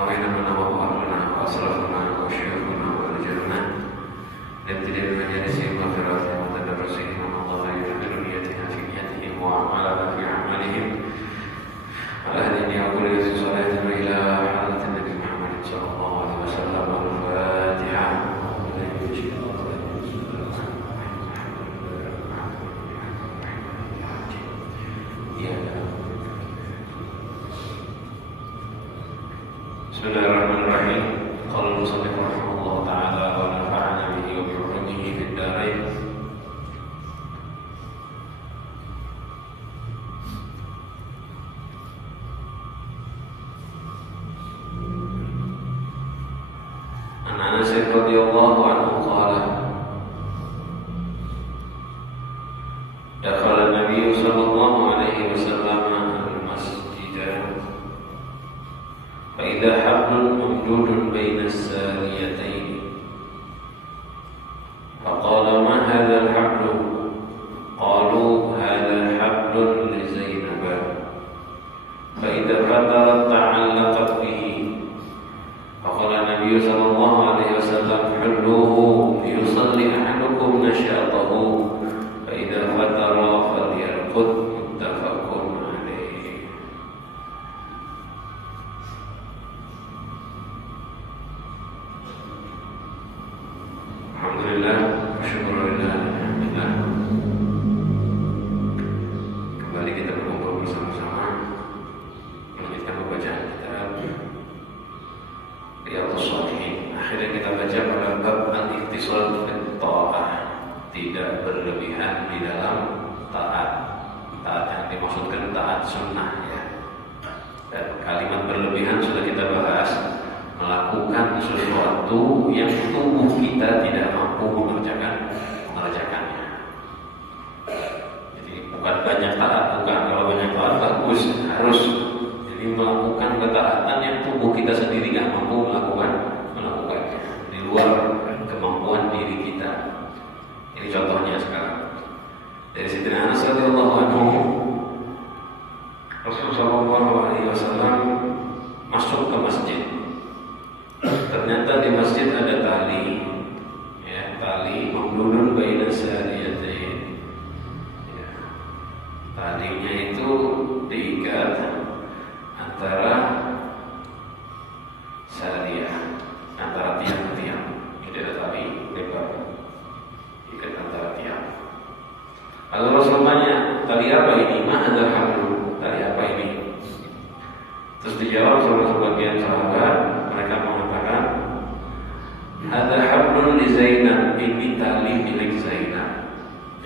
وبيننا وأهلنا وأسرافنا وشيوخنا ورجالنا نبتدئ بمجالسهم وقراءتهم وتدرسهم الله يجعل نيتنا في نيتهم وأعمالنا في أعمالهم على هدي وكل صلاة إلى حضرة النبي محمد صلى الله عليه وسلم والفاتحة. Bismillahirrahmanirrahim. Qala al-musannif rahimahullah ta'ala wa nafa'ana bihi wa bi'ulumihi fid dharain. An Anas radhiyallahu anhu qala dakhala an-nabiy sallallahu alaihi wasallam al-masjid فإذا حبل ممدود بين الساريتين فقال ما هذا الحبل؟ قالوا هذا حبل لزينب فإذا فترت تعلقت به فقال النبي صلى الله عليه وسلم حلوه ليصلي أحدكم نشاطه فإذا فتر فليرقد. متفق عليه. Alhamdulillah, syukurillah, alhamdulillah. Kembali kita berkumpul bersama-sama melanjutkan pembacaan kitab Riyadhus Shalihin. Akhirnya kita baca pada bab al-ikhtisal fi ta'ah, tidak berlebihan di dalam taat. Taat yang dimaksudkan taat sunnah ya. Dan kalimat berlebihan sudah kita bahas, melakukan sesuatu yang tubuh kita tidak mampu mengerjakannya. Jadi bukan banyak taat, bukan. Kalau banyak taat bagus, harus. Jadi melakukan ketaatan yang tubuh kita sendiri nggak mampu melakukannya, di luar kemampuan diri kita. Ini contohnya sekarang. Dari Sayyidina Anas radhiyallahu anhu, Rasulullah SAW masuk ke masjid. Ternyata di masjid ada tali, ya, tali mamdudun baina sariyatain. Ya, talinya itu diikat antara sariyah, antara tiang-tiang. Jadi ada tali lebar, diikat antara tiang. Lalu Rasul tanya, tali apa ini? Mana ada hablu? Tali apa ini? Terus dijawab sama sebagian sahabat, mereka mengatakan, ada hablun li Zainab, ini tali milik Zainab.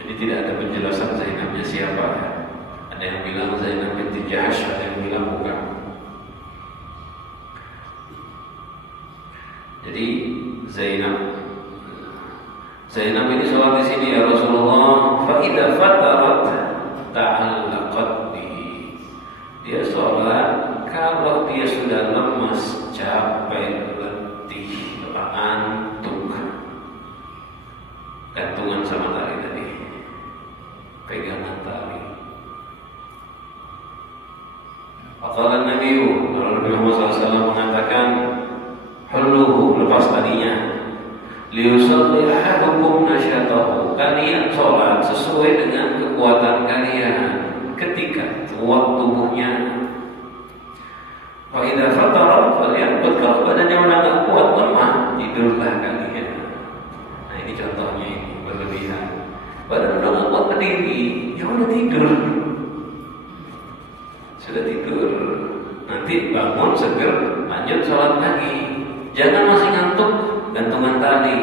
Jadi tidak ada penjelasan Zainabnya siapa ya. Ada yang bilang Zainab binti Jahsy, ada yang bilang bukan. Jadi Zainab ini sholat di sini ya Rasulullah. Fa idza fatarat ta'allaqat bihi. Dia sholat, kalau dia sudah lemas, capek, letih, antuk, gantungan sama tali tadi, pegangan tali. Faqala Nabi, lalu Nabi Muhammad SAW mengatakan, huluhu, lepas talinya, liyusalli ahadukum nasyatahu, kalian sholat sesuai dengan kekuatan kalian ketika kuat tubuhnya. Wa idza fatara falyaqut, kalau badannya udah enggak kuat, lemah, tidurlah kalian. Nah ini contohnya, ini berlebihan. Badan udah enggak kuat berdiri, ya udah tidur. Sudah tidur. Nanti bangun seger, lanjut sholat lagi. Jangan masih ngantuk, gantungan tali.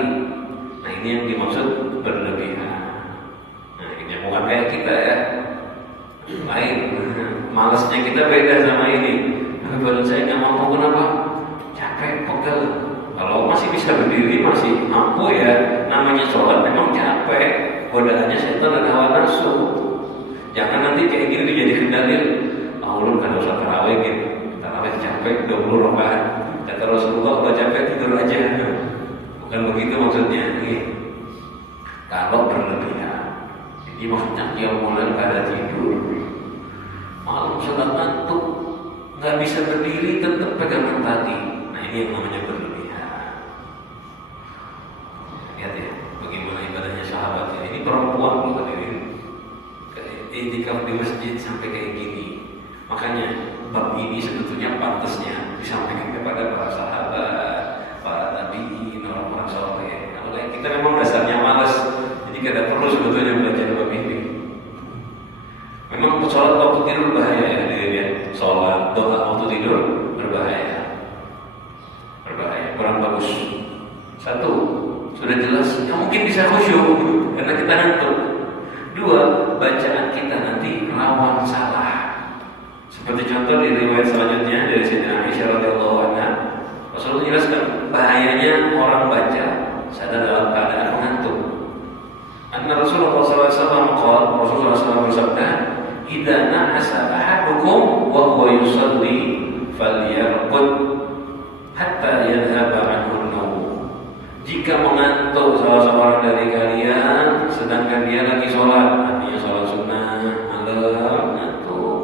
Nah ini yang dimaksud berlebihan. Nah ini bukan kayak kita ya. Lain, malasnya kita beda sama ini. Badan saya nggak mampu, kenapa? Capek, pegel. Kalau masih bisa berdiri masih mampu ya. Namanya sholat memang capek. Godaannya setan dan hawa nafsu. Jangan nanti kayak gini dijadikan dalil. Ulun kan usah tarawih gitu. Tarawih capek 20 rakaat. Kata Rasulullah, kalau capek tidur aja. Bukan begitu maksudnya. Kalau berlebihan. Jadi maksudnya dia mulai pada tidur. Malam sudah ngantuk, nggak bisa berdiri, tetap pegangan tali. ini yang namanya berlebihan. Lihat ya, bagaimana ibadahnya sahabat ya. Ini perempuan loh hadirin. I'tikaf di masjid sampai kayak gini. Makanya bab ini sebetulnya pantasnya disampaikan kepada para sahabat, para tabi'in, orang-orang saleh. Kalau kita memang dasarnya malas, jadi tidak perlu sebetulnya belajar bab ini. Memang sholat waktu tidur berbahaya ya hadirin ya. Sholat doa waktu tidur berbahaya, kurang bagus. Satu, sudah jelas, ya mungkin bisa khusyuk karena kita ngantuk. Dua, bacaan kita nanti rawan salah. Seperti contoh di riwayat selanjutnya dari Sayyidina Aisyah radhiyallahu anha, Rasulullah menjelaskan bahayanya orang baca sadar dalam keadaan mengantuk. Anna Rasulullah SAW Rasulullah SAW bersabda, "Idza na'asa ahadukum wa huwa yusalli falyarqud hatta yadhhaba anhu an-nawm." Jika mengantuk salah seorang dari kalian sedangkan dia lagi sholat, artinya sholat sunnah malam ngantuk,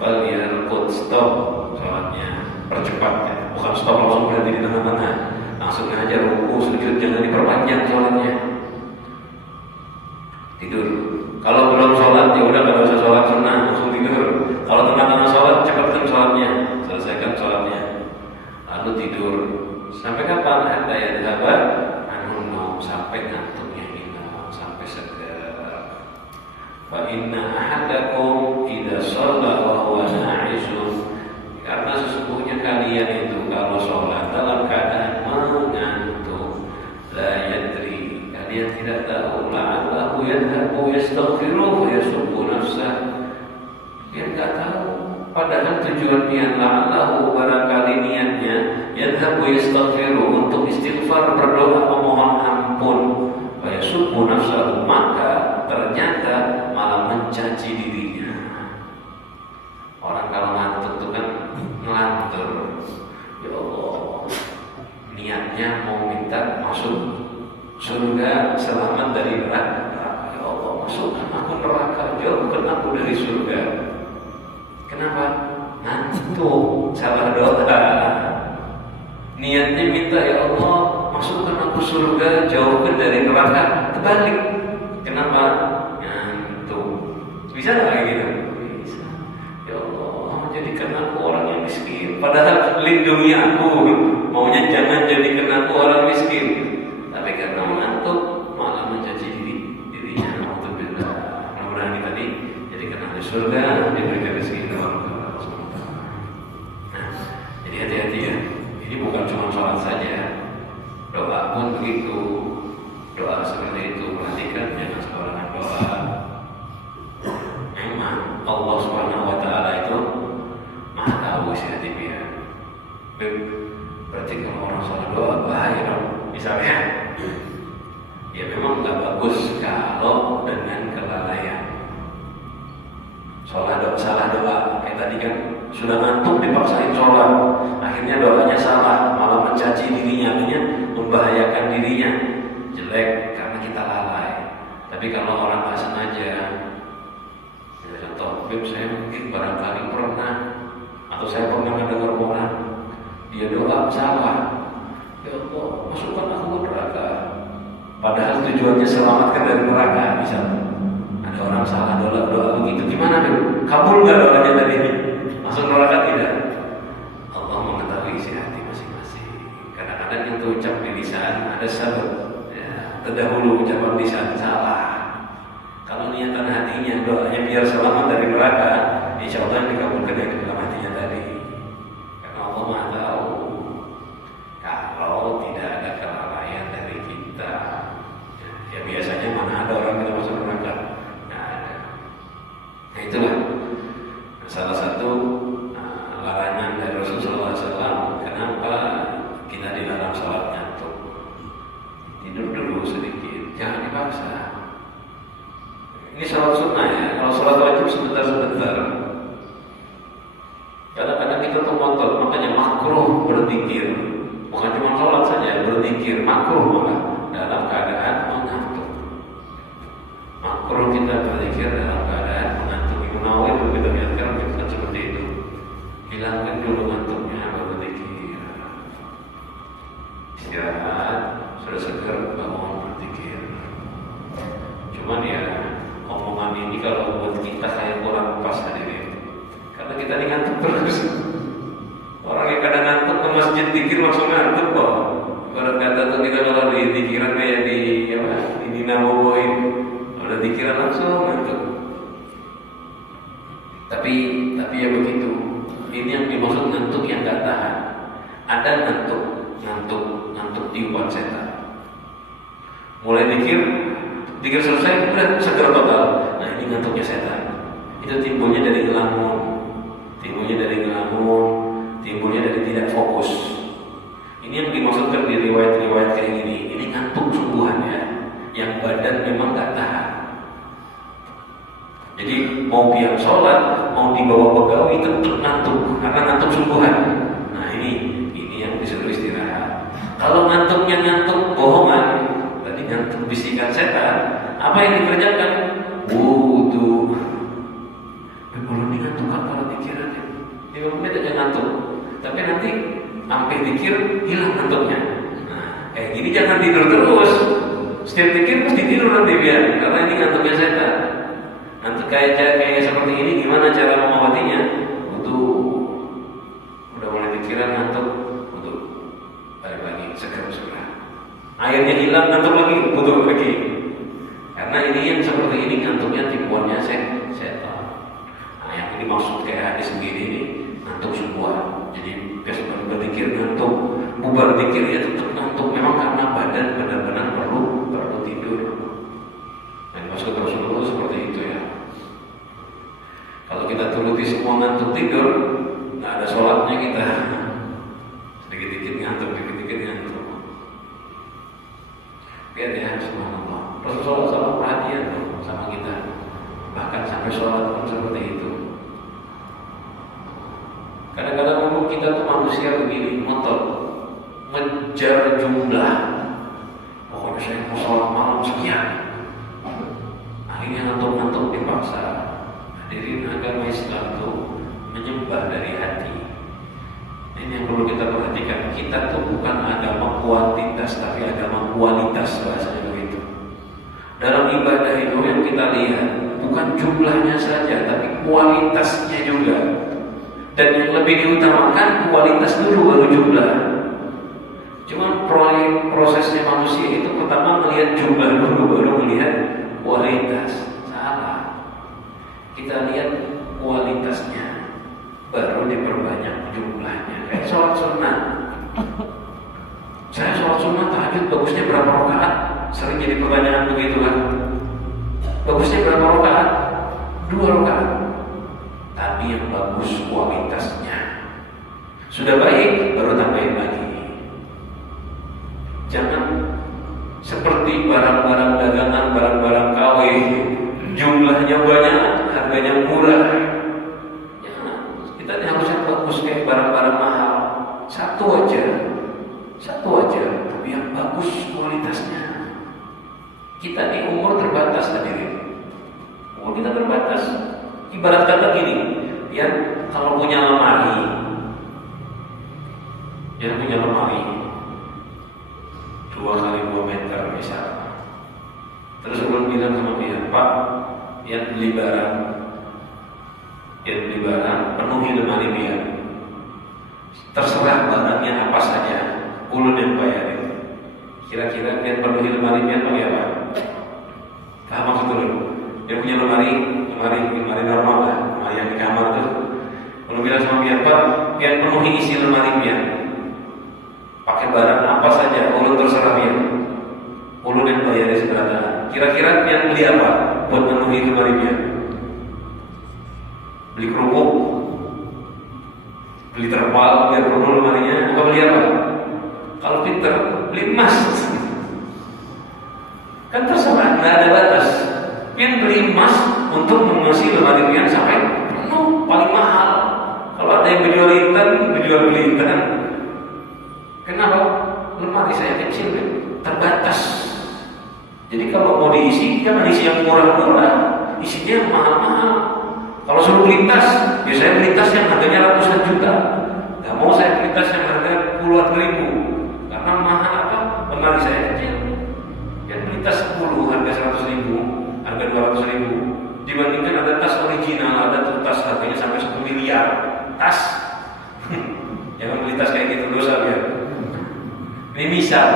falyarqud, stop sholatnya, percepat ya. Bukan stop langsung berhenti di tengah-tengah, langsung aja ruku sujud, jangan diperpanjang sholatnya. Tidur. Kalau belum sholat ya udah, kalau usah sholat sunnah langsung tidur. Kalau tengah-tengah sholat cepatkan sholatnya, selesaikan sholatnya, lalu tidur. Sampai kapan? Hatta yadhhaba anhu an-nawm, sampai ngantuknya hilang, sampai segar. Fa inna ahadakum idza shalla wa huwa na'isun, karena sesungguhnya kalian itu kalau sholat dalam keadaan mengantuk, la yadri, kalian tidak tahu, la'allahu yadhabu yastaghfiruh yasubbu nafsah, dia tidak tahu. Padahal tujuan niat la'allahu, barangkali niatnya yadhabu yastaghfiruh, untuk istighfar, berdoa, memohon ampun, wa yasubbu nafsah, maka ternyata malah mencaci dirinya. Orang kalau ngantuk itu kan ngelantur, ya Allah, niatnya mau minta masuk surga, selamat dari neraka. Ya Allah, masukkan aku neraka, jauhkan aku dari surga. Kenapa? Ngantuk, salah doa. Niatnya minta, ya Allah, masukkan aku surga, jauhkan dari neraka. Terbalik. Kenapa? Ngantuk. Bisa nggak kayak gitu? Bisa. Ya Allah, jadikan aku orang yang miskin. Padahal lindungi aku, maunya jangan jadikan aku orang miskin. Tapi karena mengantuk malah mencaci dirinya. Alhamdulillah. Mudah-mudahan kita dijadikan ahli surga, diberikan rezeki dari Allah SWT. Nah, jadi hati-hati ya. Ini bukan cuma sholat saja, doa pun begitu. Doa seperti itu, perhatikan jangan sembarangan doa. Memang Allah SWT itu Maha tahu isi hati dia. Berarti kalau orang sholat doa bahaya dong. Misalnya, ya memang nggak bagus kalau dengan kelalaian. Salah doa, kayak tadi kan sudah ngantuk dipaksain sholat, akhirnya doanya salah, malah mencaci dirinya, akhirnya membahayakan dirinya, jelek karena kita lalai. Tapi kalau orang nggak sengaja, ya contoh, saya mungkin barangkali pernah, atau saya pernah mendengar orang dia doa salah, ya Allah, masukkan aku ke neraka. Padahal tujuannya selamatkan dari neraka, misalnya. Ada orang salah doa begitu, gimana dulu? Kabul nggak doanya tadi? Masuk neraka tidak? Allah mengetahui isi hati masing-masing. Kadang-kadang yang terucap di lisan ada sabab, ya, terdahulu ucapan lisan salah. Kalau niatan hatinya doanya biar selamat dari neraka, insya Allah dikabulkan dari dalam hatinya tadi. Karena Allah Maha tahu. Kalau tidak ada kelalaian dari kita, ya biasanya mana ada orang yang masuk neraka? Nah itulah salah satu larangan dari Rasulullah SAW. Kenapa kita dilarang sholat ngantuk? Tidur dulu sedikit, jangan dipaksa. Ini sholat sunnah ya. Kalau sholat wajib sebentar-sebentar. Kadang-kadang kita tuh ngotot, makanya makruh berzikir. Bukan cuma sholat saja, berzikir makruh malah dalam keadaan mengantuk. Makruh kita berzikir dalam keadaan mengantuk. Ibnu Nawawi begitu mengingatkan seperti itu. Hilangkan dulu ngantuknya baru berzikir. masjid dikir langsung ngantuk kok. Ibarat kata tuh kita kalau di dikiran kayak di apa? Di Dinamo Boy. Kalau dikiran langsung ngantuk. Tapi ya begitu. Ini yang dimaksud ngantuk yang gak tahan. Ada ngantuk tiupan setan. Mulai dikir selesai, udah seger total. Nah ini ngantuknya setan. Itu timbulnya dari ngelamun, timbulnya dari tidak fokus. Ini yang dimaksudkan di riwayat-riwayat kayak gini. Ini ngantuk sungguhannya, yang badan memang gak tahan. Jadi mau biar sholat, mau dibawa pegawai tetap ngantuk, karena ngantuk sungguhan. Nah ini yang disuruh istirahat. Kalau ngantuknya ngantuk bohongan, tadi ngantuk bisikan setan, apa yang dikerjakan? Wudu. Kalau ini ngantuk kan kalau pikirannya, 5 menit aja ngantuk. Tapi nanti sampai pikir hilang ngantuknya. Nah, kayak gini jangan tidur terus. Setiap pikir mesti tidur nanti biar, karena ini ngantuknya setan. Nanti kayak seperti ini gimana cara mengobatinya? Udah mulai pikiran ngantuk, balik lagi seger sudah. Airnya hilang ngantuk lagi, butuh lagi. Karena ini yang seperti ini ngantuknya tipuannya setan. Nah yang ini maksud kayak hadis sendiri ini ngantuk semua. Jadi besok berpikir ngantuk, bubar pikir ya tetap ngantuk. Memang karena badan benar-benar perlu tidur. Dan maksud Rasulullah seperti itu ya. Kalau kita turuti semua ngantuk tidur, nggak ada sholatnya kita. Sedikit-sedikit ngantuk. Biar ya, subhanallah. Rasulullah SAW perhatian sama kita. Bahkan sampai sholat pun seperti itu. Kadang-kadang memang kita tuh manusia begini, motor, ngejar jumlah. Pokoknya saya mau sholat malam sekian. Akhirnya ngantuk-ngantuk dipaksa. Hadirin, agama Islam itu menyembah dari hati. Ini yang perlu kita perhatikan. Kita tuh bukan agama kuantitas, tapi agama kualitas, bahasanya begitu. Dalam ibadah itu yang kita lihat bukan jumlahnya saja, tapi kualitasnya juga. Dan yang lebih diutamakan kualitas dulu baru jumlah. Cuma prosesnya manusia itu pertama melihat jumlah dulu baru melihat kualitas. Salah. Kita lihat kualitasnya baru diperbanyak jumlahnya. Kayak sholat sunnah. Saya sholat sunnah tahajud bagusnya berapa rakaat? Sering jadi pertanyaan begitu kan. Bagusnya berapa rakaat? 2 rakaat. Tapi yang bagus kualitasnya. Sudah baik baru tambahin lagi. Jangan seperti barang-barang dagangan, barang-barang KW, jumlahnya banyak, harganya murah. Kita harusnya fokus kayak barang-barang mahal. Satu aja, tapi yang bagus kualitasnya. Kita di umur terbatas hadirin. Umur kita terbatas. Ibarat kata gini, ya kalau punya lemari, 2 kali 2 meter misalnya. Terus orang bilang sama dia, Pak, yang beli barang, penuhi lemari dia. Terserah barangnya apa saja, ulun yang bayarin. Kira-kira dia penuhi lemari dia pakai apa? Paham maksud ulun? Dia punya lemari normal lah, lemari yang di kamar tuh. Kalau bilang sama dia, Pak, dia penuhi isi lemari dia. Pakai barang apa saja, ulun terserah dia. Ulun yang bayarin seberapa. Kira-kira dia beli apa buat memenuhi lemari dia? Beli kerupuk, beli terpal biar penuh lemarinya. Bukan beli apa? Kalau pinter, beli emas. Kan terserah, nggak ada batas. Yang beli emas untuk mengisi lemari dia sampai penuh, paling mahal. Kalau ada yang menjual intan. Kenapa? Lemari saya kecil, terbatas. Jadi kalau mau diisi, jangan isi yang murah-murah, isinya yang mahal-mahal. Kalau suruh beli tas, ya saya beli tas yang harganya ratusan juta. Gak mau saya beli tas yang harga puluhan ribu, karena mahal apa? Lemari saya kecil. Yang beli tas 10 harga 100 ribu, harga 200 ribu. Dibandingkan ada tas original, ada tas harganya sampai 1 miliar. Tas, jangan beli tas kayak gitu dosa. Ini misal,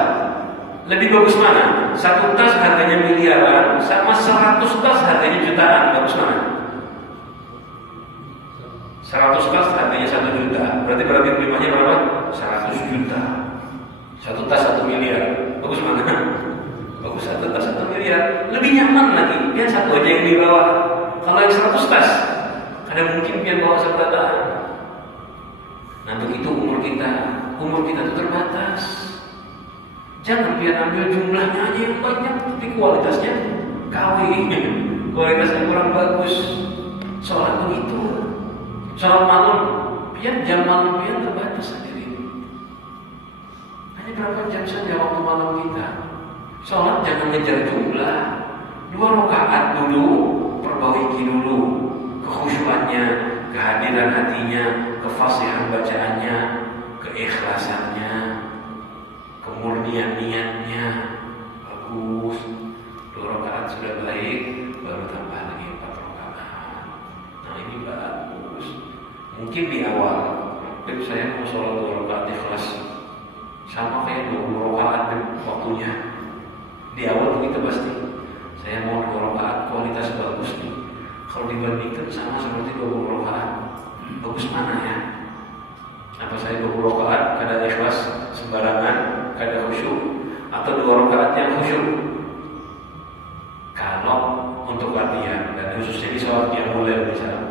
lebih bagus mana? Satu tas harganya miliaran sama 100 tas harganya jutaan, bagus mana? 100 tas harganya 1 juta, berarti primanya berapa? 100 juta. Satu tas 1 miliar, bagus mana? Bagus satu tas 1 miliar, lebih nyaman lagi. Pian satu aja yang dibawa. Kalau yang 100 tas, ada mungkin pian bawa seberadaan. Nah begitu umur kita itu terbatas. Jangan pian ambil jumlahnya aja yang banyak, tapi kualitasnya KW, kualitasnya kurang bagus. Sholat begitu, sholat malam, pian jam malam pian terbatas sendiri. Hanya berapa jam saja waktu malam kita. Sholat jangan ngejar jumlah. 2 rakaat dulu, perbaiki dulu kekhusyuannya, kehadiran hatinya, kefasihan bacaannya, keikhlasannya, kemurnian niatnya. Bagus. 2 rakaat sudah baik, baru tambah lagi 4 rakaat. Nah ini bagus. Mungkin di awal, saya mau sholat 2 rakaat ikhlas, sama kayak 20 rakaat waktunya. Di awal begitu pasti. Saya mau 2 rakaat kualitas bagus nih. Kalau dibandingkan sama seperti 20 rakaat, bagus mana ya? Apa saya 20 rakaat kada ikhlas sembarangan, kada khusyuk, atau 2 rakaat yang khusyuk? Kalau untuk latihan dan khususnya di sholat yang mulai misalnya,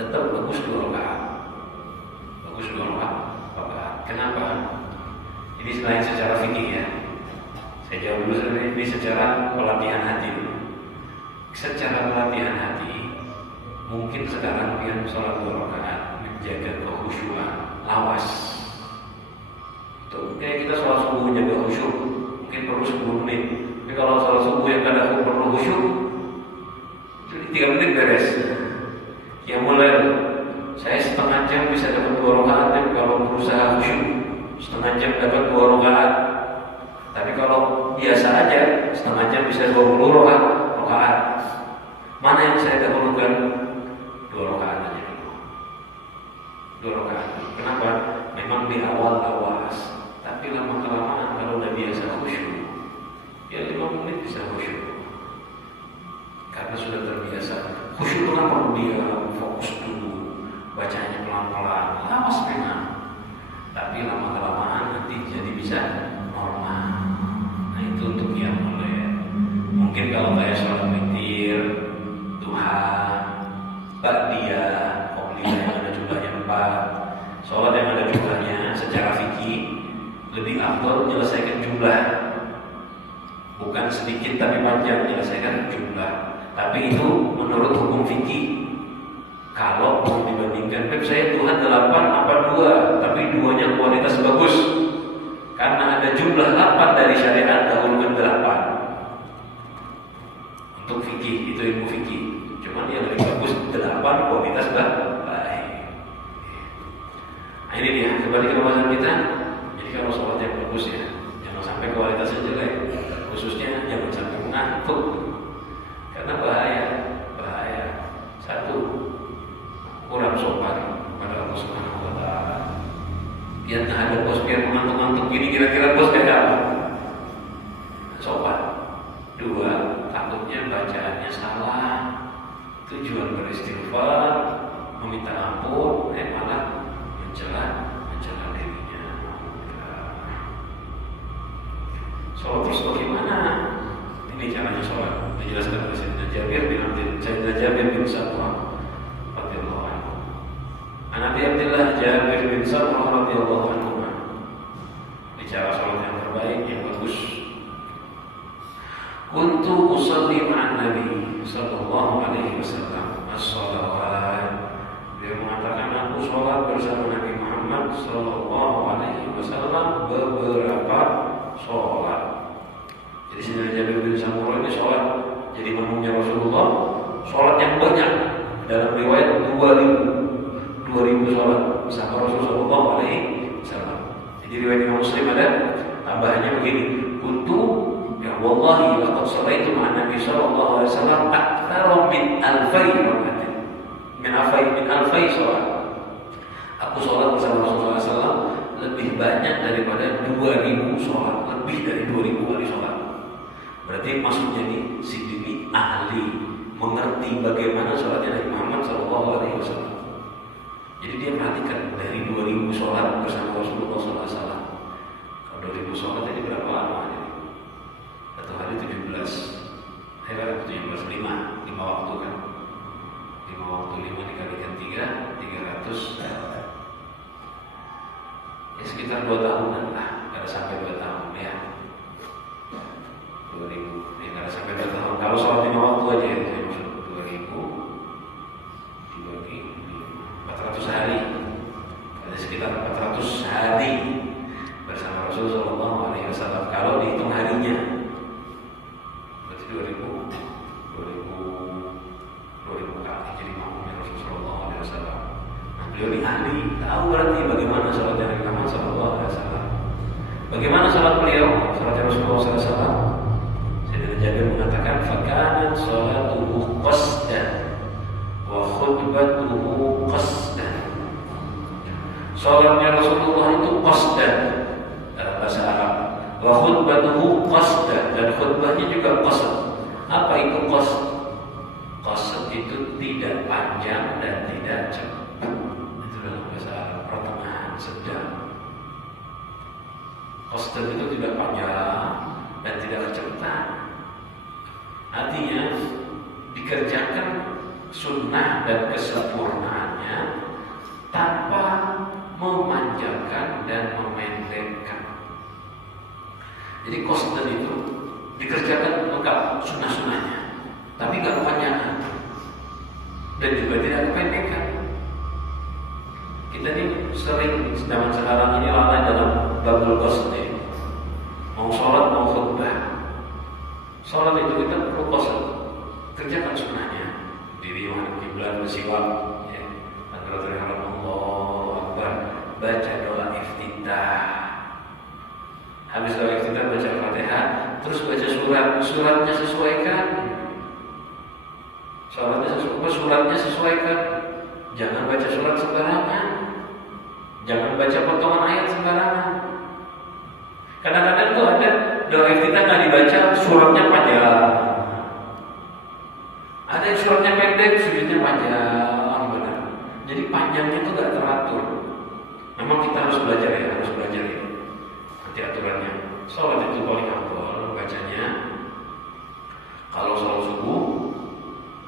tetap bagus 2 rakaat. Bagus 2 rakaat. Kenapa? Ini selain secara fikih ya. Saya jawab dulu ini secara pelatihan hati dulu. Secara pelatihan hati, mungkin sekarang pian sholat 2 rakaat menjaga kekhusyuan, lawas. Tuh, kayak kita sholat subuh jaga khusyuk, mungkin perlu 10 menit. Tapi kalau sholat subuh yang kadang perlu khusyuk, jadi 3 menit beres. Yang mulai saya setengah jam bisa dapat 2 rakaat, tapi kalau berusaha khusyuk, setengah jam dapat 2 rakaat. Tapi kalau biasa aja, setengah jam bisa 20 rakaat. Mana yang saya dahulukan? 2 rakaat aja dulu. 2 rakaat. Kenapa? Memang di awal awas, tapi lama-kelamaan kalau udah biasa khusyuk, ya 5 menit bisa khusyuk. Karena sudah terbiasa. Khusyuk itu kan perlu dia fokus dulu, bacanya pelan-pelan, lawas memang. Tapi lama-kelamaan nanti jadi bisa normal. Nah itu untuk yang mulai. Mungkin kalau kayak sholat witir, duha, ba'diyah, qobliyah yang ada jumlahnya 4, sholat yang ada jumlahnya secara fikih lebih afdal menyelesaikan jumlah, bukan sedikit tapi panjang, menyelesaikan jumlah. Tapi itu menurut hukum fikih. Kalau mau dibandingkan, saya duha 8 apa 2, tapi 2-nya kualitas bagus. Karena ada jumlah 8 dari syariat, dahulukan 8. Untuk fikih, itu ilmu fikih. Cuman yang lebih bagus 8 kualitas baik. Nah ini dia, kembali ke pembahasan kita. Jadi kalau sholat yang bagus ya, jangan sampai kualitasnya jelek. Khususnya jangan sampai mengantuk. Karena bahaya. Satu, kurang sopan kepada Allah Subhanahu wa Ta'ala. Biar ada bos biar mengantuk-antuk gini, kira-kira bos kayak apa? Sopan. 2, takutnya bacaannya salah. Tujuan beristighfar, meminta ampun, malah mencela dirinya. Sholat terus bagaimana? Ini caranya sholat. Dijelaskan oleh Sayyidina Jabir bin Samurah radhiyallahu anhu. Nabi Abdullah Jabir bin Samurah radhiyallahu anhu. Bicara sholat yang terbaik, yang bagus. Kuntu usalli ma'an Nabi sallallahu alaihi wasallam as-shalawat. Dia mengatakan aku sholat bersama Nabi Muhammad sallallahu alaihi wasallam beberapa sholat. Jadi Sayyidina Jabir bin Samurah ini sholat jadi makmumnya Rasulullah, sholat yang banyak. Dalam riwayat 2000 sholat bersama Rasulullah alaihi wasallam. Jadi riwayat Imam Muslim ada tambahannya begini, kuntu ya wallahi laqad sallaitu ma'an Nabi sallallahu alaihi wasallam aktsara min alfai sholat. Aku sholat bersama Rasulullah SAW lebih lebih banyak daripada 2000 sholat, lebih dari 2000 kali sholat. Berarti maksudnya nih, si Bibi ahli, mengerti bagaimana sholatnya Nabi Muhammad SAW. Jadi dia perhatikan dari 2000 sholat bersama Rasulullah SAW. Kalau 2000 sholat ini berapa lama? Satu hari 17, 5 waktu kan? 5 waktu, 5 dikalikan 3, 300. Ya sekitar 2 tahunan lah, kada sampai 2 tahun ya. 2000, ya kada sampai 2 tahun. Kalau sholat 5 waktu aja ya, saya maksud 2000 dibagi 400 hari. Ada sekitar 400 hari bersama Rasulullah SAW. Kalau dihitung harinya, berarti 2000 kali jadi makmumnya Rasulullah SAW. Nah, beliau ini ahli, tahu berarti bagaimana sholatnya Nabi Muhammad SAW. Bagaimana sholat beliau, sholatnya Rasulullah SAW? Sayyidina Jabir mengatakan, "Fakanat sholatuhu qasdan wa khutbatuhu qasdan." Sholatnya Rasulullah itu qasdan dalam bahasa Arab. Wa khutbatuhu qasdan, dan khutbahnya juga qasd. Apa itu qasd? Qasd itu tidak panjang dan tidak cepat. Itu dalam bahasa Arab, pertengahan, sedang. Qasd itu tidak panjang dan tidak kecepatan. Artinya dikerjakan sunnah dan kesempurnaannya tanpa memanjakan dan memendekkan. Jadi qasdan itu dikerjakan lengkap sunnah-sunnahnya, tapi gak kepanjangan dan juga tidak kependekan. Kita ini sering zaman sekarang ini lalai dalam babul qasd. Mau sholat mau khutbah. Sholat itu kita perlu qasd, kerjakan sunnahnya. Diri menghadap kiblat, bersiwak, ya. Takbiratul ihram, Allahu Akbar, baca doa iftitah. Habis doa iftitah baca Al-Fatihah, terus baca surat. Suratnya sesuaikan. Suratnya sesuaikan. Jangan baca surat sembarangan. Jangan baca potongan ayat sembarangan. Kadang-kadang tuh ada doa iftitah nggak dibaca, suratnya panjang. Ada yang suratnya pendek, sujudnya panjang, benar. Jadi panjangnya itu nggak teratur. Memang kita harus belajar ya, ini. Nanti aturannya. Sholat itu paling afdal bacanya. Kalau sholat subuh,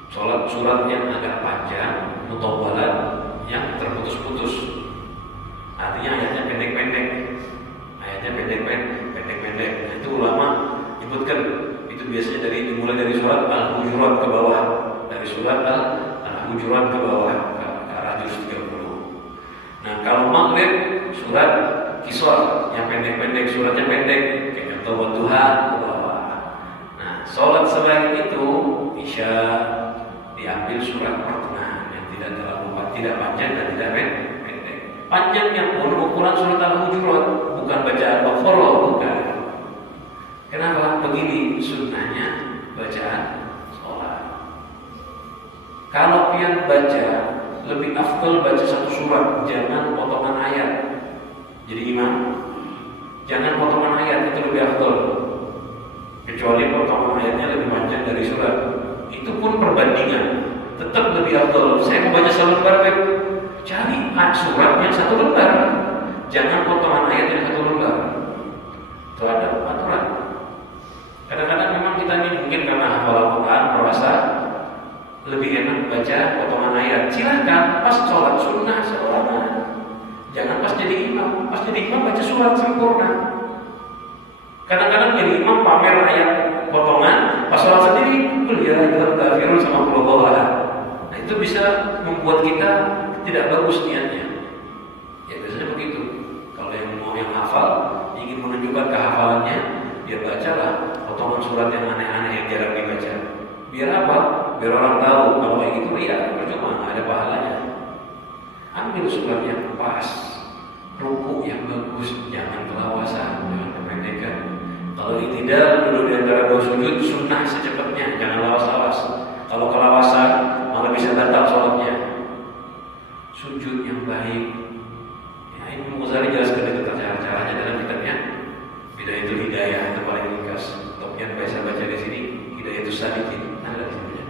sholat surat yang agak panjang, mutawwalat, yang terputus-putus. Artinya ayatnya pendek-pendek. Pendek-pendek. Nah, itu ulama nyebutkan itu biasanya dimulai dari surat Al-Hujurat ke bawah, dari surat Al-Hujurat ke bawah ke arah juz 30. Nah, kalau maghrib surat Qisar yang pendek-pendek, suratnya pendek, kayak contoh Wadduha ke bawah. Nah, sholat selain itu Isya diambil surat pertengahan yang tidak panjang dan tidak pendek. Panjangnya pun ukuran surat Al-Hujurat, bukan bacaan Al-Baqarah, bukan. Kenapa? Begini sunnahnya bacaan sholat. Kalau pian baca, lebih afdal baca satu surat, jangan potongan ayat. Jadi imam, jangan potongan ayat, itu lebih afdal. Kecuali potongan ayatnya lebih panjang dari surat. Itu pun perbandingan, tetap lebih afdal. Saya mau baca satu lembar, cari surat yang satu lembar. Jangan potongan ayat yang satu lembar. Itu ada aturan. Kadang-kadang memang kita ini mungkin karena hafal Al-Quran merasa lebih enak baca potongan ayat. Silakan pas sholat sunnah seorang. Jangan pas jadi imam. Pas jadi imam baca surat sempurna. Kadang-kadang jadi imam pamer ayat potongan, pas sholat sendiri ya kita kafirun sama Allah. Nah itu bisa membuat kita tidak bagus niatnya. Ya biasanya begitu. Kalau yang mau yang hafal ingin menunjukkan kehafalannya, dia bacalah potongan surat yang aneh-aneh yang jarang dibaca. Biar apa? Biar orang tahu kalau kayak gitu ya percuma, nggak ada pahalanya. Ambil surat yang pas, ruku yang bagus, jangan kelawasan, jangan kependekan. Kalau tidak dulu di antara dua sujud sunnah secepatnya, jangan lawas-lawas. Kalau kelawasan malah bisa batal sholatnya. Sujud yang baik. Ya, Imam Ghazali jelaskan itu terjadi Salikin, ada di sini?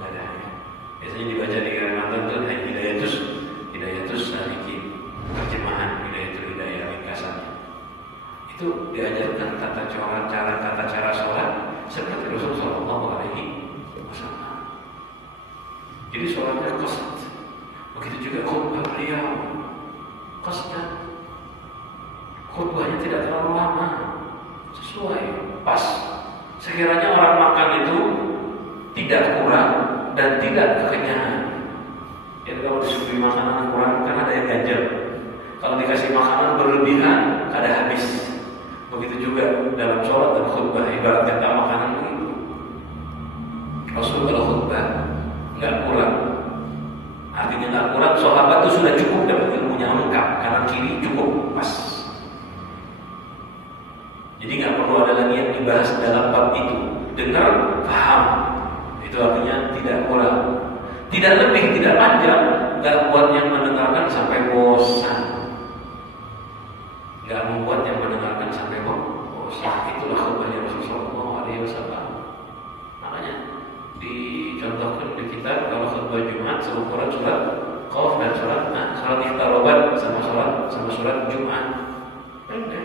Nggak ada. Ya. Biasanya dibaca di Kalimantan itu Hidayatus Salikin, terjemahan Hidayah ringkasannya. Itu diajarkan tata cara sholat seperti Rasulullah Shallallahu Alaihi Wasallam. Jadi sholatnya qasd. Begitu juga khutbah beliau qasdan. Khutbahnya tidak terlalu lama, sesuai, pas. Sekiranya orang makan itu tidak kurang dan tidak kekenyangan. Jadi kalau disuguhi makanan kurang kan ada yang ganjel. Kalau dikasih makanan berlebihan ada habis. Begitu juga dalam sholat dan khutbah, ibarat kata makanan begitu. Rasul kalau khutbah nggak kurang. Artinya nggak kurang, sahabat itu sudah cukup dapat ilmunya lengkap, kanan kiri cukup pas. Jadi nggak perlu ada lagi yang dibahas dalam bab itu. Dengar, paham. Itu artinya tidak kurang, tidak lebih, tidak panjang, nggak buat yang mendengarkan sampai bosan, nggak membuat yang mendengarkan sampai bosan. Itulah khutbahnya Rasulullah Shallallahu Alaihi Wasallam. Makanya dicontohkan di kitab kalau khutbah Jumat seukuran surat Qaf dan surat Iqtarabat sama surat Jumat. Pendek,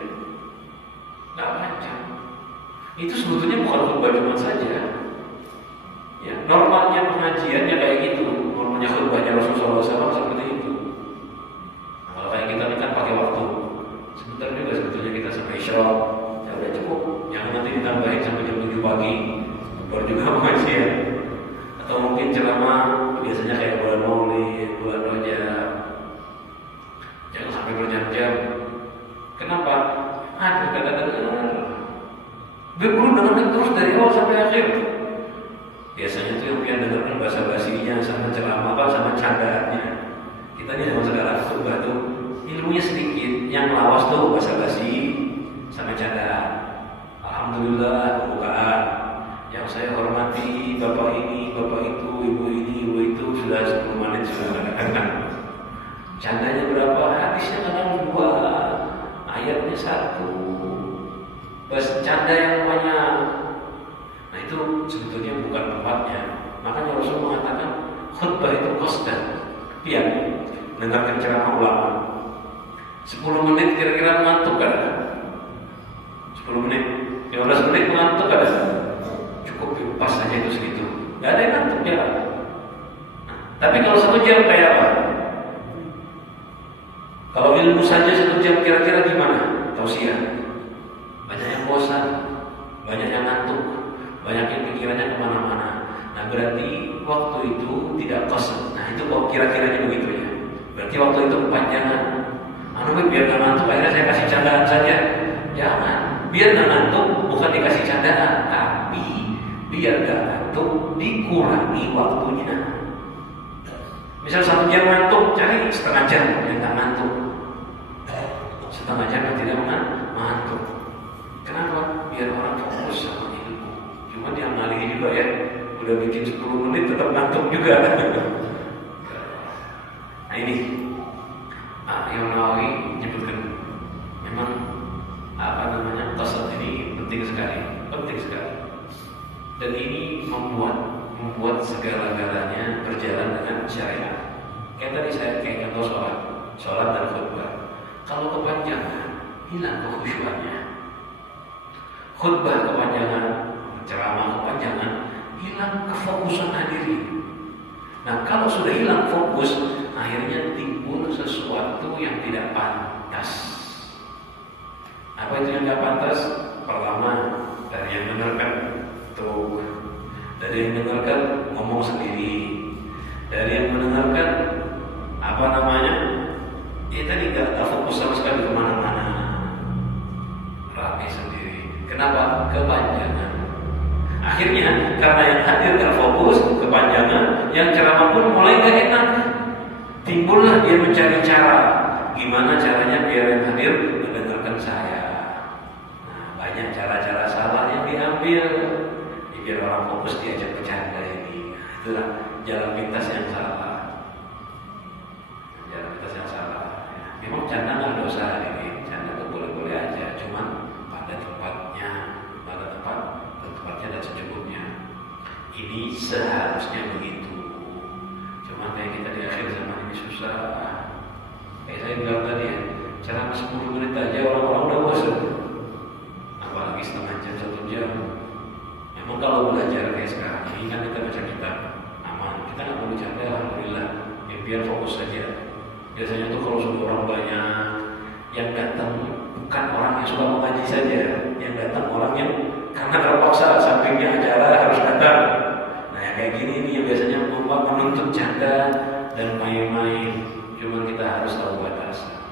nggak panjang. Itu sebetulnya bukan khutbah Jumat saja. Ya, normalnya pengajiannya kayak gitu. Normalnya khutbahnya Rasulullah SAW seperti itu. Nah, kalau kayak kita ini kan pakai waktu. Sebentar juga sebetulnya kita sampai isyraq. Ya udah cukup. Jangan nanti ditambahin sampai jam 7 pagi. Baru juga pengajian. Atau mungkin ceramah biasanya kayak bulan Maulid, bulan Rajab. Jangan sampai berjam-jam. Kenapa? Ada kadang-kadang berburu dengarkan terus dari awal sampai akhir. Biasanya itu yang punya dengarkan bahasa basinya sama ceramah sama candaannya. Kita ini zaman sekarang khutbah tuh ilmunya sedikit, yang lawas tuh bahasa basi sama candaan. Alhamdulillah pembukaan. Yang saya hormati bapak ini, bapak itu, ibu ini, ibu itu sudah 10 menit sudah kadang-kadang. Candanya berapa? Hadisnya kadang 2, ayatnya 1. Bahasa canda yang banyak. Nah itu sebetulnya bukan tempatnya. Makanya Rasul mengatakan khutbah itu qasdan. Lihat, dengarkan ceramah ulama 10 menit kira-kira mengantuk kan? 10 menit, 15 menit mengantuk kan? Cukup pas saja itu segitu. Gak ada yang ngantuk ya. Tapi kalau 1 jam kayak apa? Kalau ilmu saja 1 jam kira-kira gimana? Tausiah. Banyak yang bosan, banyak yang ngantuk, banyak yang pikirannya kemana-mana. Nah berarti waktu itu tidak qasd. Nah itu kok kira-kiranya begitu ya. Berarti waktu itu kepanjangan. Biar gak ngantuk akhirnya saya kasih candaan saja. Jangan. Biar gak ngantuk bukan dikasih candaan, tapi biar gak ngantuk dikurangi waktunya. Misal 1 jam ngantuk, cari setengah jam yang gak ngantuk. Setengah jam yang tidak mengantuk. Kenapa? Biar orang fokus sama ilmu. Cuma diamali juga ya. Udah bikin 10 menit tetap ngantuk juga. Nah ini Imam Nawawi menyebutkan memang qasd ini penting sekali. Dan ini membuat segala-galanya berjalan dengan syariat. Kayak tadi saya kayak contoh sholat dan khutbah. Kalau kepanjangan hilang kekhusyuannya. Khutbah kepanjangan, ceramah kepanjangan, hilang kefokusan hadirin. Nah kalau sudah hilang fokus, akhirnya timbul sesuatu yang tidak pantas. Apa itu yang tidak pantas? Pertama, dari yang dengarkan tuh, dari yang dengarkan ngomong sendiri, dari yang mendengarkan tadi nggak fokus sama sekali kemana-mana, rame sendiri. Kenapa? Kepanjangan. Akhirnya karena yang hadir gak fokus, kepanjangan, yang ceramah pun mulai gak enak. Timbullah dia mencari cara, gimana caranya biar yang hadir mendengarkan saya. Nah, banyak cara-cara salah yang diambil, biar orang fokus diajak bercanda ini. Nah, itulah jalan pintas yang salah. Jalan pintas yang salah. Ya, memang canda nggak dosa ini, canda itu boleh-boleh aja, cuman pada tempatnya dan secukupnya. Ini seharusnya begitu. Cuma kayak kita di akhir zaman ini susah. Kayak saya bilang tadi ya, ceramah 10 menit aja orang-orang udah bosan. Apalagi setengah jam, 1 jam. Memang kalau belajar kayak sekarang ini kan kita baca kitab aman. Kita nggak perlu bercanda, alhamdulillah. Ya biar fokus saja. Biasanya tuh kalau sudah orang banyak yang datang bukan orang yang suka mengaji saja, yang datang orang yang karena terpaksa sampingnya acara harus datang. Nah yang kayak gini ini yang biasanya menuntut canda dan main-main. Cuma kita harus tahu batasan.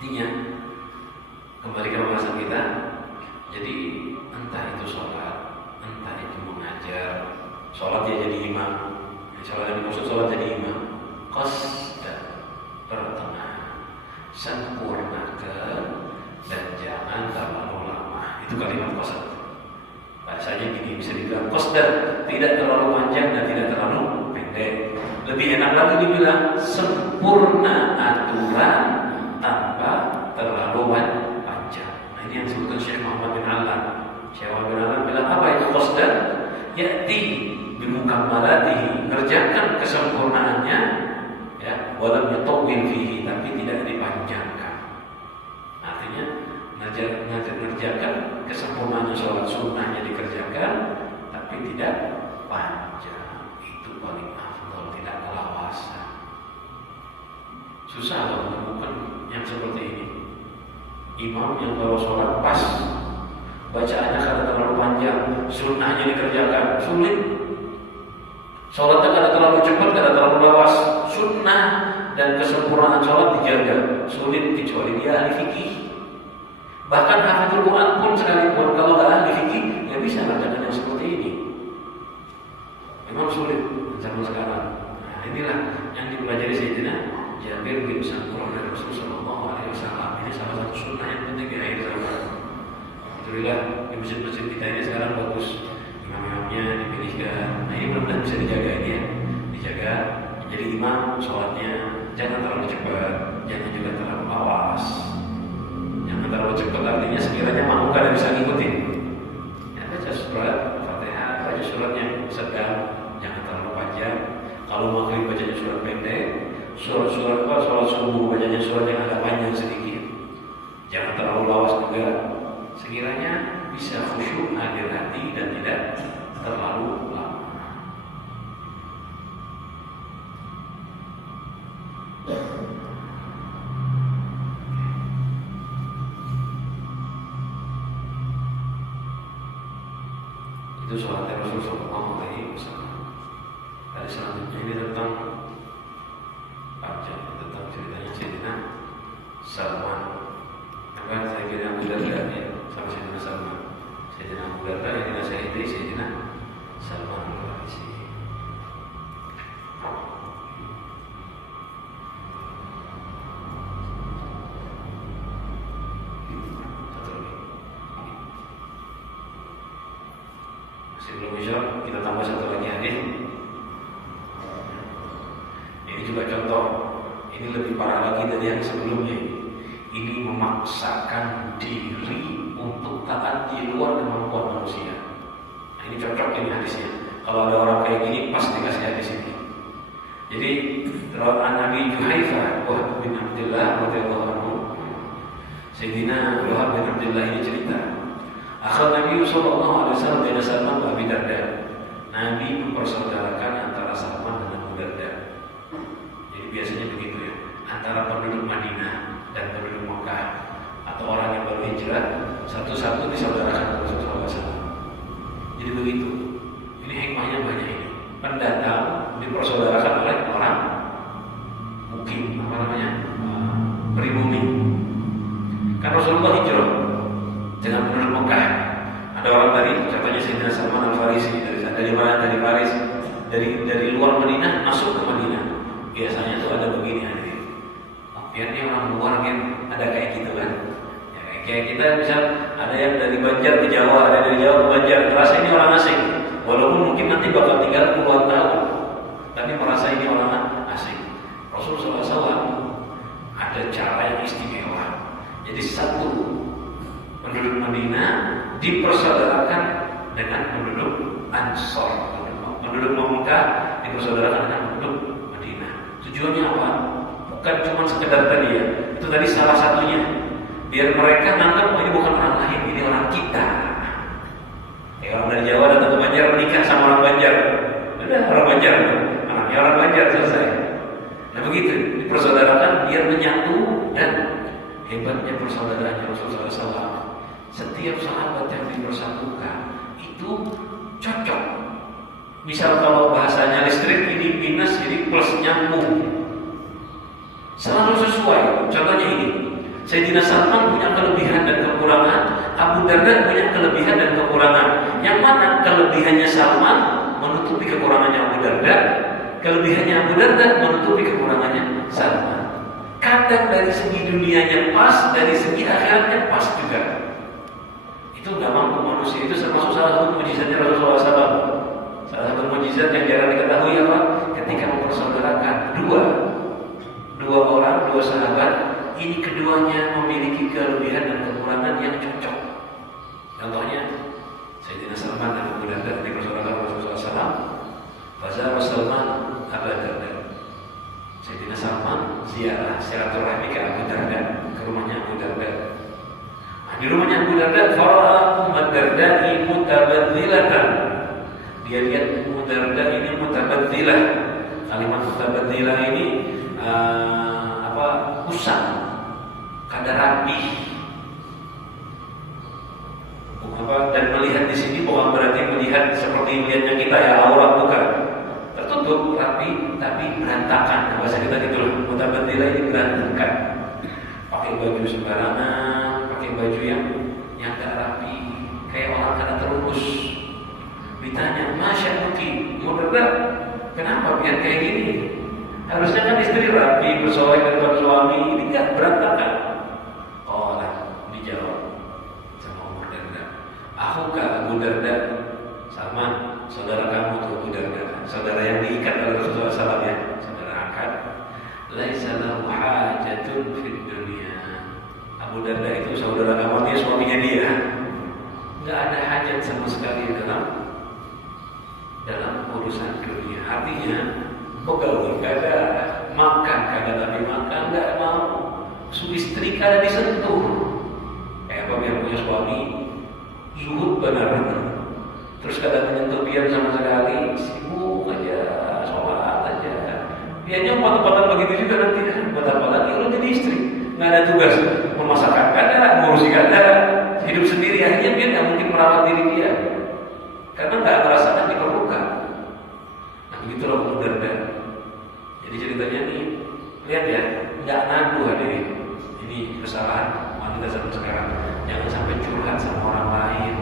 Intinya kembali ke pembahasan kita. Jadi entah itu sholat, entah itu mengajar. Sholat ya jadi imam. Sholat yang dimaksud sholat jadi imam. Qasdan pertengahan, sempurnakan dan jangan terlalu lama. Itu kalimat qasd. Bahasanya gini, bisa dibilang qasdan, tidak terlalu panjang dan tidak terlalu pendek. Lebih enak lagi dibilang sempurna aturan tanpa terlalu panjang. Nah ini yang disebutkan Syekh Muhammad bin Alam. Syekh Muhammad bin Alam bilang apa itu qasdan? Ya'ti bimukammalatihi, ngerjakan kesempurnaannya, ya, walam yutawwil fihi, tapi tidak dipanjangkan. Artinya ngerjakan kesempurnaan sholat sunnahnya dikerjakan, tapi tidak panjang. Itu paling afdal, tidak kelawasan. Susah loh menemukan yang seperti ini. Imam yang kalau sholat pas, bacaannya kada terlalu panjang, sunnahnya dikerjakan, sulit. Sholatnya kada terlalu cepat, kada terlalu lawas, sunnah dan kesempurnaan sholat dijaga, sulit kecuali dia ahli fikih. Bahkan hafizul Quran pun sekalipun kalau tidak ahli fikih, ya bisa mengerjakan yang seperti ini. Memang sulit zaman sekarang. Nah inilah yang dipelajari Sayyidina Jabir bin Samurah dari Rasulullah SAW. Ini salah satu sunnah yang penting di akhir zaman. Alhamdulillah di masjid-masjid kita ini sekarang bagus. Imam-imamnya dipilihkan. Nah ini benar-benar bisa dijaga ini ya. Dijaga. Jadi imam sholatnya jangan terlalu cepat, jangan juga terlalu lawas. Jangan terlalu cepat, artinya sekiranya mampu kalian bisa ngikutin. Ya baca surat Fatihah, baca surat yang sedang, jangan terlalu panjang. Kalau maghrib bacanya surat pendek, surat apa? Sholat subuh bacanya surat yang agak panjang sedikit. Jangan terlalu lawas juga. Sekiranya bisa khusyuk, hadir hati dan tidak terlalu lama. Itu sholat Rasulullah SAW. Dari selanjutnya ini tentang panjang, tentang ceritanya Sayyidina Salman. Maka saya kira Abu Darda ya, sama Sayyidina Salman. Sayyidina Abu Darda yang dinasihati Sayyidina Salman Al-Farisi. Sebelum Isya kita tambah satu lagi hadis. Ini juga contoh. Ini lebih parah lagi dari yang sebelumnya. Ini memaksakan diri untuk taat di luar kemampuan manusia. Nah, ini cocok ini hadisnya. Kalau ada orang kayak gini pas dikasih hadis ini. Jadi an Abi Juhaifah Wahab bin Abdullah radhiyallahu anhu. Sayyidina Wahab bin Abdullah ini cerita. Akhal Nabi sallallahu alaihi wasallam bin Salman wa Abi Darda. Nabi mempersaudarakan antara Salman dan Abu Darda. Jadi biasanya begitu ya. Antara penduduk Madinah dan penduduk Mekah atau orang yang baru hijrah, satu-satu disaudarakan Rasulullah SAW. Jadi begitu. Ini hikmahnya banyak ini. Pendatang dipersaudarakan oleh orang mukim, apa namanya, pribumi. Kan Rasulullah hijrah dengan penduduk Mekah. Ada orang dari, contohnya Sayyidina Salman Al-Farisi dari mana? Dari Paris, dari luar Madinah masuk ke Madinah. Biasanya tuh ada begini hadirin. Biar dia orang luar kan ada kayak gitu kan. Ya, kayak kita misal ada yang dari Banjar ke Jawa, ada dari Jawa ke Banjar, merasa ini orang asing. Walaupun mungkin nanti bakal tinggal puluhan tahun, tapi merasa ini orang asing. Rasulullah SAW ada cara yang istimewa. Jadi satu penduduk Madinah dipersaudarakan dengan penduduk Ansor. Penduduk Mekah dipersaudarakan dengan penduduk Madinah. Tujuannya apa? Bukan cuma sekedar tadi ya. Itu tadi salah satunya. Biar mereka nanggap ini bukan orang lain, ini orang kita. Orang dari Jawa datang ke Banjar menikah sama orang Banjar. Udah orang Banjar, anaknya orang Banjar, selesai. Nah begitu, dipersaudarakan biar menyatu. Dan hebatnya persaudaraan Rasulullah SAW. Setiap sahabat yang dipersatukan itu cocok. Misal kalau bahasanya listrik ini minus, jadi plus nyambung. Selalu sesuai. Contohnya ini, Sayyidina Salman punya kelebihan dan kekurangan, Abu Darda punya kelebihan dan kekurangan. Yang mana kelebihannya Salman menutupi kekurangannya Abu Darda, kelebihannya Abu Darda menutupi kekurangannya Salman. Kadang dari segi dunianya pas, dari segi akhiratnya pas juga. Itu nggak mampu manusia. Itu termasuk salah satu mujizatnya Rasulullah SAW. Salah satu mujizat yang jarang diketahui apa? Ketika mempersaudarakan dua orang, dua sahabat. Ini keduanya memiliki kelebihan dan kekurangan yang cocok. Contohnya, Sayyidina Salman dan Abu Darda dipersaudarakan Rasulullah SAW. Fazar Salman Abu Darda. Sayyidina Salman ziarah silaturahmi ke Abu Darda, ke rumahnya Abu Darda. Nah, di rumahnya Abu Darda, fara'a Ummu Darda'i mutabadzilatan. Dia lihat Ummu Darda ini mutabadzilah. Kalimat mutabadzilah ini usang. Kada rapi, dan melihat di sini bukan berarti melihat seperti melihatnya kita ya aurat, bukan. Tertutup rapi tapi berantakan. Bahasa kita gitu loh. Mutabadzilah ini berantakan. Pakai baju sembarangan, pakai baju yang gak rapi, kayak orang kada terurus. Ditanya, Masya Muki, Mudarda, kenapa biar kayak gini? Harusnya kan istri rapi, bersolek dengan suami, ini gak berantakan. Dijawab sama Ummu Darda, aku ke Abu Darda, Salman, saudara kamu tuh Abu Darda, saudara yang diikat oleh Rasulullah SAW ya, saudara angkat. Laisa lahu hajatun fid dunya. Abu Darda itu saudara kamu, dia suaminya dia. Nggak ada hajat sama sekali dalam urusan dunia. Artinya pegawai kada makan, kada tapi makan nggak mau. Istri kada disentuh. Apa yang punya suami zuhud benar-benar, terus kadang menyentuh biar sama sekali, sibuk aja, sholat aja. Biarnya empat-empatan begitu juga nanti. Buat apa lagi kalau jadi istri? Nggak ada tugas memasakkan kada, ngurusi kada, hidup sendiri. Akhirnya dia nggak mungkin merawat diri dia karena nggak merasakan diperlukan. Nah begitulah Ummu Darda. Jadi ceritanya nih, lihat ya, nggak ngadu hadirin. Ini kesalahan wanita zaman sekarang. Jangan sampai curhat sama orang lain.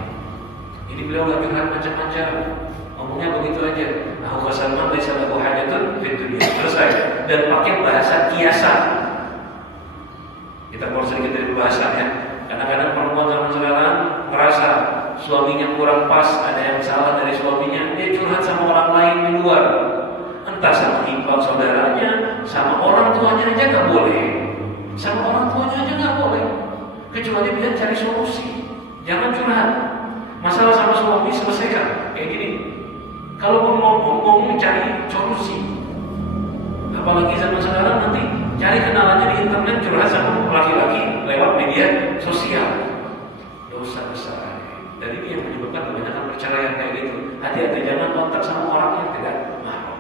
Ini beliau nggak curhat macam-macam. Ngomongnya begitu aja. Aku Salman laisa lahu hajatun fid dunya. Selesai. Dan pakai bahasa kiasan. Kita keluar sedikit dari bahasan ya. Kadang-kadang perempuan zaman sekarang merasa suaminya kurang pas, ada yang salah dari suaminya, dia curhat sama orang lain di luar. Entah sama ipar saudaranya, sama orang tuanya aja nggak boleh. Sama orang tuanya aja nggak boleh. Kecuali dia cari solusi. Jangan curhat. Masalah sama suami selesaikan. Kayak gini. Kalaupun mau cari solusi, apalagi zaman sekarang nanti cari kenalannya di internet, curhat sama laki-laki lewat media sosial. Dosa besar. Dan ini yang menyebabkan kebanyakan perceraian kayak gitu. Hati-hati, jangan kontak sama orang yang tidak mahram.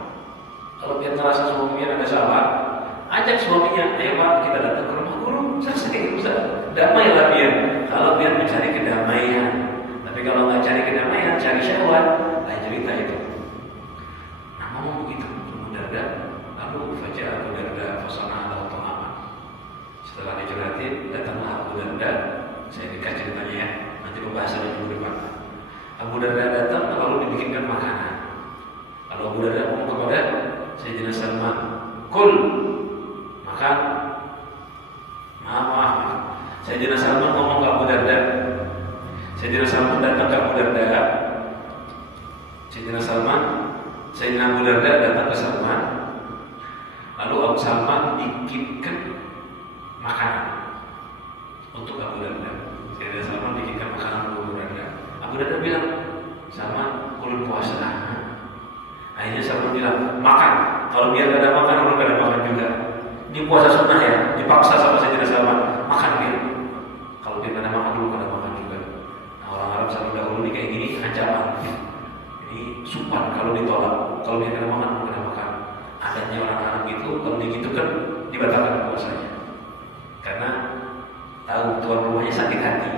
Kalau dia merasa suaminya ada salah, ajak suaminya, ayo Pak, kita datang ke rumah guru, selesai urusan. Damailah dia. Kalau dia mencari kedamaian. Tapi kalau nggak cari kedamaian, cari syahwat, lain cerita itu. Nah, ngomong begitu, Ummu Darda, lalu fajar Abu Darda, fasana ala ta'ama. Setelah dicurhatin, datanglah Abu Darda. Saya dikasih ceritanya ya, nanti pembahasannya minggu depan. Abu Darda datang, lalu dibikinkan makanan. Lalu Abu Darda ngomong kepada Sayyidina Salman, kul, makan. Maaf. Sayyidina Salman ngomong ke Abu Darda. Sayyidina Salman datang ke Abu Darda. Sayyidina Abu Darda datang ke Salman. Lalu Abu Salman bikinkan makanan untuk Abu Darda. Sayyidina Salman bikinkan makanan untuk Abu Darda. Abu Darda bilang, sama ulun puasa. Akhirnya Salman bilang, makan. Kalau biar gak ada makan, ulun gak ada makan juga. Ini puasa sunnah ya, dipaksa sama Sayyidina Salman, makan biar. Kalau biar gak ada makan, ulun gak ada makan juga. Nah, orang Arab zaman dahulu ini kayak gini, ancaman. Ini supan kalau ditolak. Kalau biar gak ada makan, ulun gak ada makan. Adanya orang Arab itu, kalau begitu kan dibatalkan puasanya. Karena tahu tuan rumahnya sakit hati.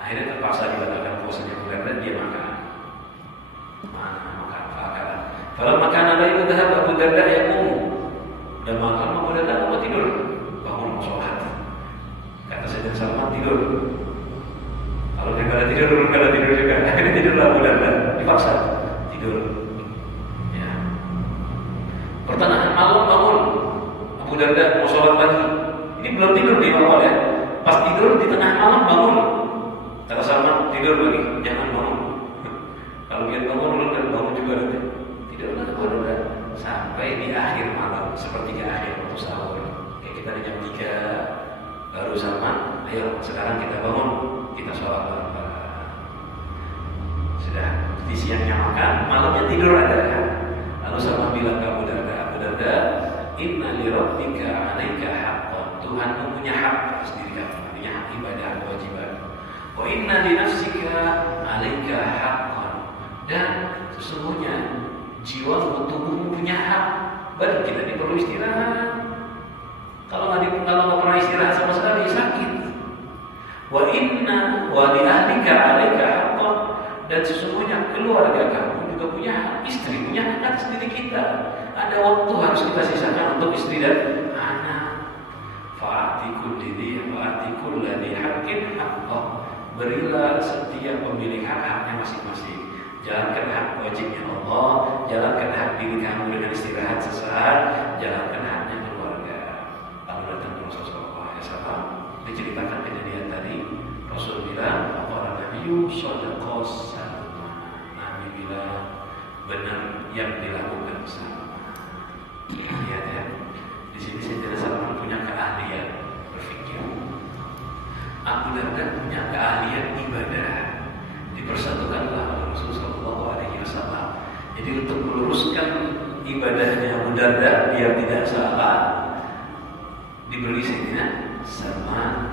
Akhirnya terpaksa dibatalkan puasanya karena dia makan. Kalau makan ada itu dah Abu Darda yakum. Dan makan Abu Darda mau tidur, bangun mau sholat. Kata Sayyidina Salman tidur. Kalau dia kada tidur juga. Akhirnya tidurlah Abu Darda, dipaksa tidur. Ya. Pertengahan malam bangun Abu Darda mau sholat lagi. Ini belum tidur di awal ya. Pas tidur di tengah malam bangun. Kata Salman tidur lagi, jangan bangun. Kalau dia bangun, lu kan bangun juga nanti. Tidurlah Abu Darda sampai di akhir malam, sepertiga akhir waktu sahur. Kayak kita di jam 3 baru Salman, ayo sekarang kita bangun, kita sholat bareng-bareng. Sudah di siangnya makan, malamnya tidur ada. Lalu Salman bilang ke Abu Darda, inna li rabbika 'alaika haqqan. Tuhan punya hak atas diri kamu, punya hak ibadah kewajiban. Wa inna li nafsika 'alaika haqqan. Dan sesungguhnya jiwa tubuhmu punya hak. Badan kita ini perlu istirahat. Kalau nggak pernah istirahat sama sekali sakit. Wa inna wa li ahlika 'alaika haqqan. Dan sesungguhnya keluarga kamu juga punya hak. Istri punya hak atas diri kita. Ada waktu harus kita sisakan untuk istri dan anak. Fa'atikul ladhi haqqin haqqah. Berilah setiap pemilik hak-haknya masing-masing. Jalankan hak wajibnya Allah, jalankan hak diri kamu dengan istirahat sesaat, jalankan haknya keluarga. Lalu datang Rasulullah SAW diceritakan kejadian tadi. Rasul bilang, "Apa Nabi shadaqas Salman." Nabi bilang benar yang dilakukan Salman. Lihat ya, di sini Sayyidina Salman punya keahlian berpikir. Abu Darda punya keahlian ibadah. Dipersatukanlah oleh Rasulullah SAW. Jadi untuk meluruskan ibadahnya Abu Darda biar tidak salah, diberi Sayyidina Salman